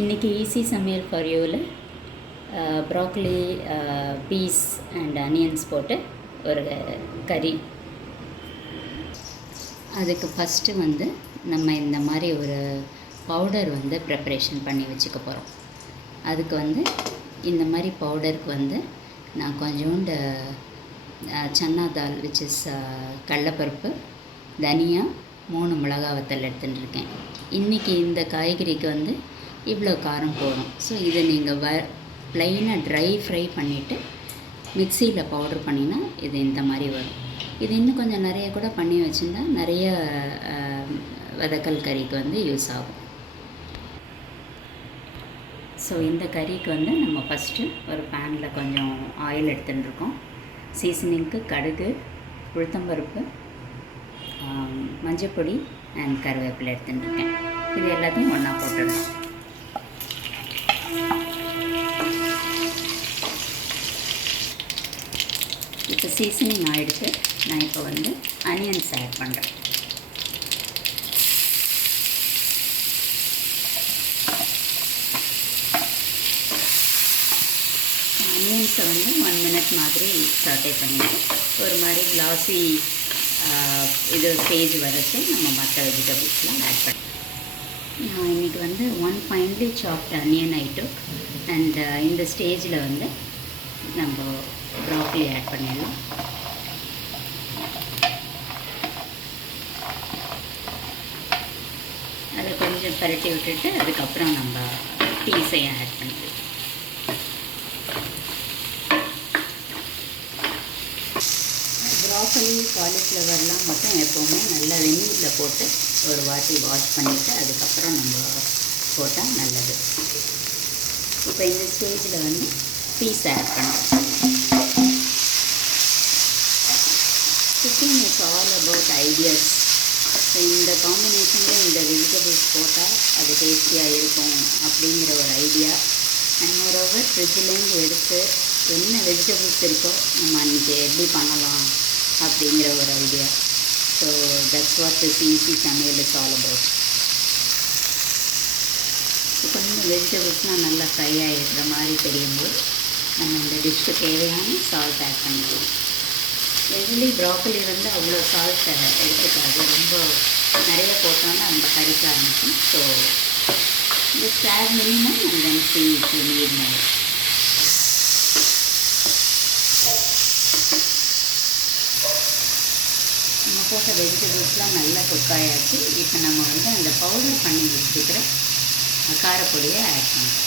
இன்றைக்கி ஈஸி சமையல் ஃபார் யூவில் ப்ராக்கலி பீஸ் அண்ட் அனியன்ஸ் போட்டு ஒரு கறி. அதுக்கு ஃபஸ்ட்டு நம்ம இந்த மாதிரி ஒரு பவுடர் ப்ரிப்பரேஷன் பண்ணி வச்சுக்க போகிறோம். அதுக்கு இந்த மாதிரி பவுடருக்கு நான் கொஞ்சோண்டு சன்னா தால் விச் இஸ் கடலைப்பருப்பு, தனியா, 3 மிளகா வத்தல் எடுத்துகிட்டு இருக்கேன். இன்றைக்கி இந்த காய்கறிக்கு இவ்வளோ காரம் போடும். ஸோ இதை நீங்கள் ப்ளைனாக ட்ரை ஃப்ரை பண்ணிவிட்டு மிக்சியில் பவுட்ரு பண்ணினா இது இந்த மாதிரி வரும். இது இன்னும் கொஞ்சம் நிறைய கூட பண்ணி வச்சுருந்தா நிறைய வதக்கல் கறிக்கு யூஸ் ஆகும். ஸோ இந்த கறிக்கு நம்ம ஃபஸ்ட்டு ஒரு பேனில் கொஞ்சம் ஆயில் எடுத்துட்டுருக்கோம். சீசனிங்க்கு கடுகு, உளுத்தம்பருப்பு, மஞ்சப்பொடி அண்ட் கருவேப்பிலை எடுத்துட்டுருக்கேன். இது எல்லாத்தையும் ஒன்றா போட்டுடணும். இப்போ சீசனிங் ஆகிடுச்சு. நான் இப்போ அனியன்ஸ் ஆட் பண்ணுறேன். அனியன்ஸை 1 மினிட் மாதிரி சாட்டே பண்ணிவிட்டு ஒரு மாதிரி கிளாஸி இது ஸ்டேஜ் வரைச்சு நம்ம மற்ற வெஜிடபிள்ஸ்லாம் ஆட் பண்ணி. நான் இன்றைக்கி 1 finally soft onion item and இந்த ஸ்டேஜில் நம்ம ப்ராக்கலி ஆட் பண்ணிடலாம். அதை கொஞ்சம் பரட்டி விட்டுட்டு அதுக்கப்புறம் நம்ம பீஸையும் ஆட் பண்ணிக்கலாம். ப்ராக்கலி, காலிஃப்ளவர்லாம் மட்டும் எப்போவுமே நல்லா வெந்நீரில் போட்டு ஒரு வாட்டி வாஷ் பண்ணிவிட்டு அதுக்கப்புறம் நம்ம போட்டால் நல்லது. இப்போ இந்த ஸ்டேஜில் பீஸ் ஆட் பண்ணுறோம். Cooking is all about ideas. So இந்த காம்பினேஷனில் இந்த வெஜிடபிள்ஸ் போட்டால் அது டேஸ்டியாக இருக்கும் அப்படிங்கிற ஒரு ஐடியா. அண்ட் மோரோவர் ஃப்ரிட்ஜிலேருந்து எடுத்து என்ன வெஜிடபிள்ஸ் இருக்கோ நம்ம அன்றைக்கி எப்படி பண்ணலாம் அப்படிங்கிற ஒரு idea. So that's what this easy சமையல் இஸ் ஆல் அபவுட். கொஞ்சம் வெஜிடபிள்ஸ்லாம் நல்லா ஃப்ரை ஆகிருக்கிற மாதிரி தெரியும்போது நம்ம இந்த டிஷ்க்கு தேவையான சால்ட் ஆட் பண்ணிக்கலாம். யூஸ்வலி ப்ராக்கலி அவ்வளோ சால்ட் எடுத்துக்காது. ரொம்ப நிறைய போட்டோன்னா அந்த கறிக்க ஆரம்பிக்கும். So just add minimum and then see if you need more. நம்ம போட்ட வெஜிடபிள்ஸ்லாம் நல்லா குக் ஆயாச்சு. இப்போ நம்ம அந்த பவுடர் பண்ணி வச்சுக்கிற காரப்பொடியை ஆட் பண்ணுறோம்.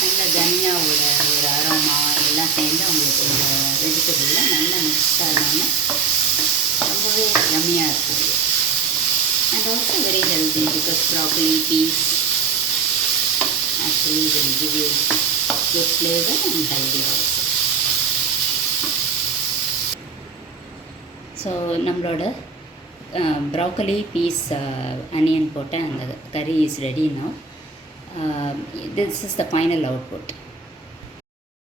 நல்ல தனியாவோட ஒரு அரோமா எல்லாம் சேர்ந்து அவங்களுக்கு இந்த வெஜிடபிளில் நல்லா மிக்ஸ் ஆகாமல் ரொம்பவே யம்மியாக இருக்கும். And also very healthy because broccoli, peas actually will give you good flavor and healthy also. So நம்மளோட broccoli, peas, onion போட்ட அந்த கறி is ready now. This is the final output.